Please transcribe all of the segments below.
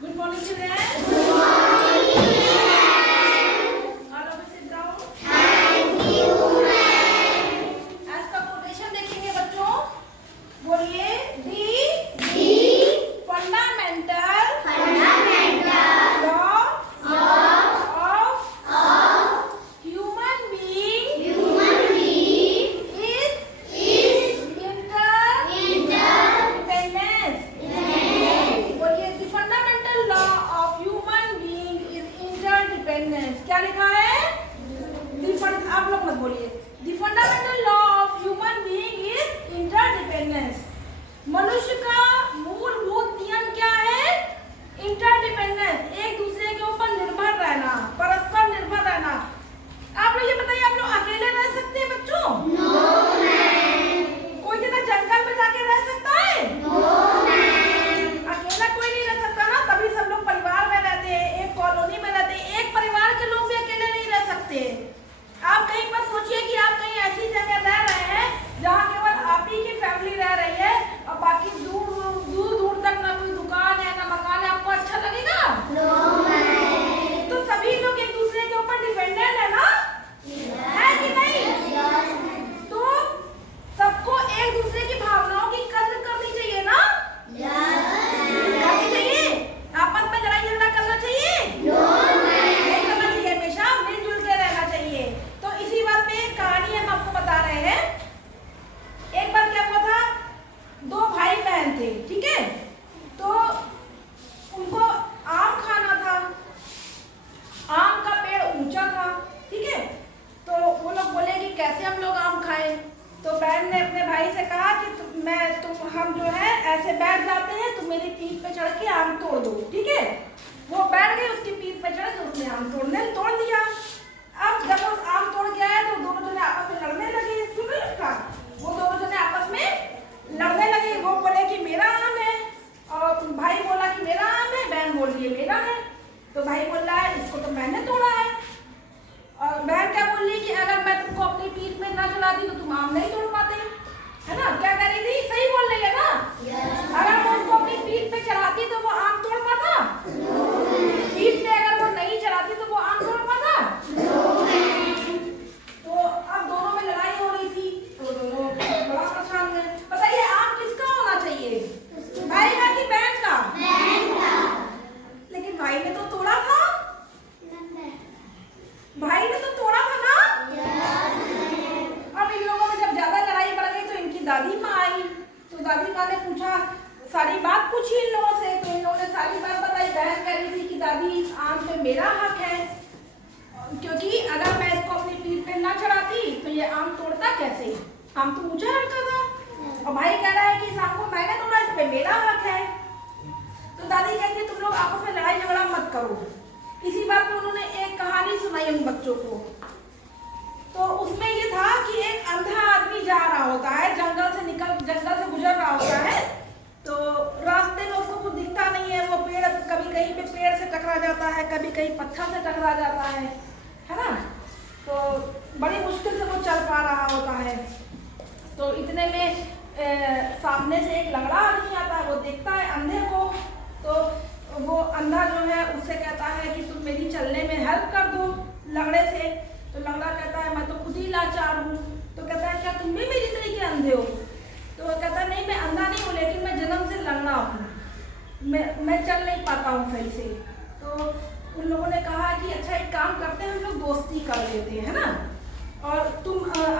Good morning, children. Good morning. All of you sit down. Thank you, ma'am. आज का quotation देखेंगे बच्चों. बोलिए the fundamental law of human being is interdependence. बोलिए the fundamental law of human being is interdependence. क्या लिखा है? आप लोग मत बोलिए. The fundamental law of human being is interdependence. मनुष्य का मूलभूत नियम क्या है? इंटरडिपेंडेंस, एक दूसरे के ऊपर निर्भर रहना, परस्पर निर्भर रहना. आप लोग ये बताइए, आप लोग अकेले रह सकते हैं बच्चों? No ma'am. कोई कितना जंगल में जाके रह सकता है? No ma'am. अकेला कोई नहीं रह सकता ना, तभी सब लोग परिवार में रहते हैं, एक कॉलोनी में रहते हैं. एक परिवार के लोग भी अकेले नहीं रह सकते. आप कहीं पर सोचिए कि आप कहीं ऐसी जगह रह रहे हैं जहाँ केवल आप ही की फैमिली रह रही है और बाकी दूर तक ना कोई दुकान है ना मकान है. आपको अच्छा लगेगा? No ma'am. तो सभी लोग एक दूसरे के ऊपर डिपेंडेंट है ना? है कि नहीं? तो सबको एक दूसरे की भावनाओं की कद्र करनी चाहिए ना? करनी चाहिए. आपस में लड़ाई झगड़ा करना चाहिए? नहीं करना चाहिए. हमेशा मिलजुल के रहना चाहिए. तो इसी बात पे एक कहानी हम आपको बता रहे हैं. एक बार क्या हुआ था, दो भाई बहन थे, ठीक है. तो उनको आम खाना था. आम का पेड़ ऊंचा था, ठीक है. तो वो लोग बोले कि कैसे हम लोग आम खाएं. तो बहन ने अपने भाई से कहा कि हम जो है ऐसे बैठ जाते हैं, तुम मेरी पीठ पे चढ़ के आम तोड़ दो, ठीक है. वो बैठ गए, उसकी पीठ पे चढ़ के उसने आम तोड़ दिया. अब जब वो आम तोड़ के आए तो दोनों जने आपस में लड़ने लगे. सुन रहे? वो दोनों जने आपस में लड़ने लगे. वो बोले कि मेरा आम है और भाई बोला कि मेरा आम है. बहन बोल रही है मेरा है. तो भाई बोल रहा है इसको तो मैंने तोड़ा है. और बहन क्या बोल रही कि अगर मैं तुमको अपनी पीठ में ना चढ़ाती तो तुम आम नहीं तोड़ पाते, है ना? क्या कह रही थी? सही बोल रही है ना? अगर मैं उसको अपनी पीठ पे चढ़ाती तो वो आम तोड़ पाता? पीठ पे अगर वो नहीं चढ़ाती तो वो आम तोड़ पाता? तो अब दोनों में लड़ाई हो रही थी. तो दोनों बड़ा परेशान हुए. बताइए आम किसका होना चाहिए, भाई का कि बहन का? लेकिन भाई ने तो तोड़ा था. भाई ने तो तोड़ा था ना. अब इन लोगों में जब ज्यादा लड़ाई बढ़ गई तो इनकी दादी माँ आई. तो दादी माँ ने पूछा, सारी बात पूछी इन लोगों से. तो इन लोगों ने सारी बात बताई. बहन कह रही थी कि दादी इस आम पे मेरा हक है, क्योंकि अगर मैं इसको अपनी पीठ पे ना चढ़ाती तो ये आम तोड़ता कैसे? आम तो ऊंचा लड़का था. और भाई कह रहा है कि इस आम को मैंने तोड़ा, इस पे मेरा हक है. तो दादी कहती है तुम लोग आपस में लड़ाई झगड़ा मत करो. इसी बात पे उन्होंने एक कहानी सुनाई उन बच्चों को. तो उसमें ये था कि एक अंधा आदमी जा रहा होता है, जंगल से गुजर रहा होता है. तो रास्ते में उसको कुछ दिखता नहीं है. वो पेड़ कभी कहीं पे पेड़ से टकरा जाता है, कभी कहीं पत्थर से टकरा जाता है ना? तो बड़ी मुश्किल से वो चल पा रहा होता है. तो इतने में सामने से एक लंगड़ा आदमी आता है. वो देखता है अंधे को. तो वो अंधा जो है उससे कहता है कि तुम मेरी चलने में हेल्प कर दो लंगड़े से. तो लंगड़ा कहता है मैं तो खुद ही लाचार हूँ. तो कहता है क्या तुम भी मेरी तरीके अंधे हो? तो वो कहता है नहीं मैं अंधा नहीं हूँ, लेकिन मैं जन्म से लंगड़ा हूँ, मैं चल नहीं पाता हूँ सही से. तो उन लोगों ने कहा कि अच्छा एक काम करते हैं, हम लोग दोस्ती कर लेते हैं, है ना? और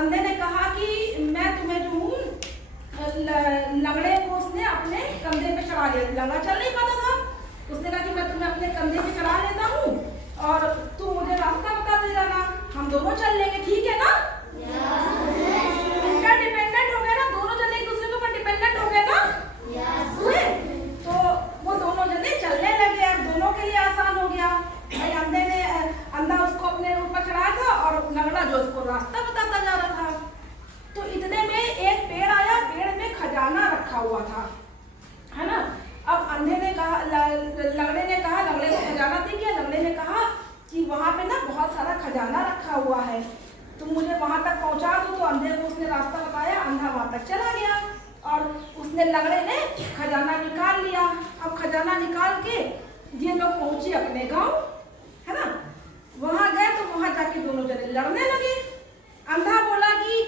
अंधे ने कहा कि मैं तुम्हें जो हूँ, लंगड़े को उसने अपने कंधे पे चढ़ा लिया. लंगड़ा चल नहीं पाता था. उसने कहा कि मैं तुम्हें अपने कंधे पे चढ़ा लेता हूँ और तुम मुझे रास्ता बताते जाना, हम दोनों चल लेंगे, ठीक है ना? इंटरडिपेंडेंट हो गए ना दोनों जने, एक दूसरे के ऊपर डिपेंडेंट हो गए ना? हुए. तो वो दोनों जने चलने लगे. अब दोनों के लिए आसान हो गया. भाई अंधा उसको अपने ऊपर चढ़ाया था और लंगड़ा जो उसको रास्ता बताता जा रहा था. तो इतने में एक पेड़ आया. पेड़ में खजाना रखा हुआ था, है ना? अब अंधे ने कहा, लंगड़े ने कहा, लंगड़े को खजाना दे दिया. लंगड़े ने कहा कि वहाँ पे ना बहुत सारा खजाना रखा हुआ है, तुम मुझे वहाँ तक पहुँचा दो. तो अंधे को उसने रास्ता बताया. अंधा वहाँ तक चला गया और उसने लंगड़े ने खजाना निकाल लिया. अब खजाना निकाल के अपने गांव, है ना। वहां गए तो वहां जाके दोनों जने लड़ने लगे। अंधा बोला कि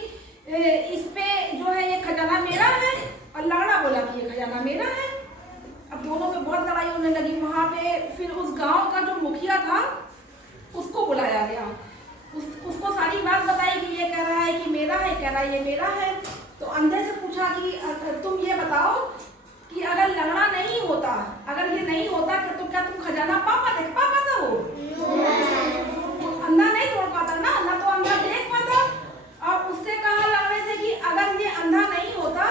इस पे जो है ये खजाना मेरा है, और लंगड़ा बोला कि ये खजाना मेरा है। अब दोनों पे बहुत लड़ाई होने लगी। वहां पे फिर उस गांव का जो मुखिया था उसको बुलाया गया। उसको सारी बात बताई कि ये कह रहा है कि मेरा है, कह रहा है ये मेरा है। तो अंधे से पूछा कि तुम ये बताओ कि अगर लंगड़ा नहीं होता, अगर ये नहीं होता तो क्या तुम खजाना पा पाता हो? अंधा नहीं तोड़ पाता ना तो अंधा देख पाता। और उससे कहा लंगड़े से कि अगर ये अंधा नहीं होता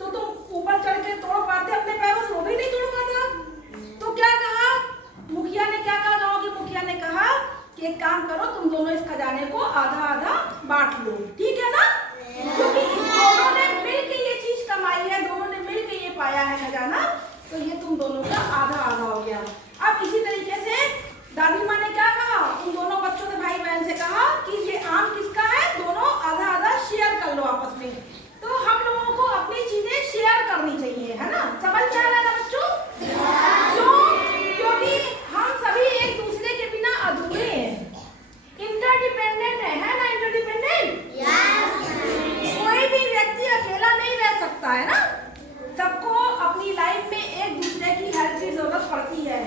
तो तुम ऊपर चढ़ के तोड़ पाते अपने पैरों से, वो भी नहीं तोड़ पाता। तो क्या कहा मुखिया ने, क्या कहा गाँव के मुखिया ने, कहा कि एक काम करो, तुम दोनों इस खजाने को आधा आधा बांट लो, ठीक है ना। क्योंकि दोनों ने मिलके ये चीज कमाई है, दोनों ने मिलके ये पाया है खजाना, तो ये तुम दोनों का आधा आधा हो गया। अब इसी तरीके से दादी माँ ने क्या कहा, उन दोनों बच्चों ने भाई बहन से कहा कि ये आम किसका है, दोनों आधा आधा शेयर कर लो आपस में। तो हम लोगों को अपनी चीजें शेयर करनी चाहिए, है ना। समझ में आ रहा है ना बच्चों? क्योंकि हम सभी एक दूसरे के बिना अधूरे हैं, इंटरडिपेंडेंट है ना, इंटरडिपेंडेंट। कोई भी व्यक्ति अकेला नहीं रह सकता, है ना। सबको अपनी लाइफ में एक दूसरे की हेल्प की जरूरत पड़ती है।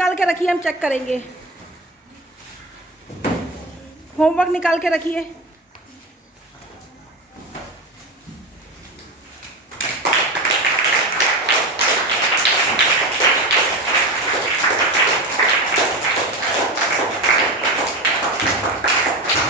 निकाल के रखिए, हम चेक करेंगे। होमवर्क निकाल के रखिए।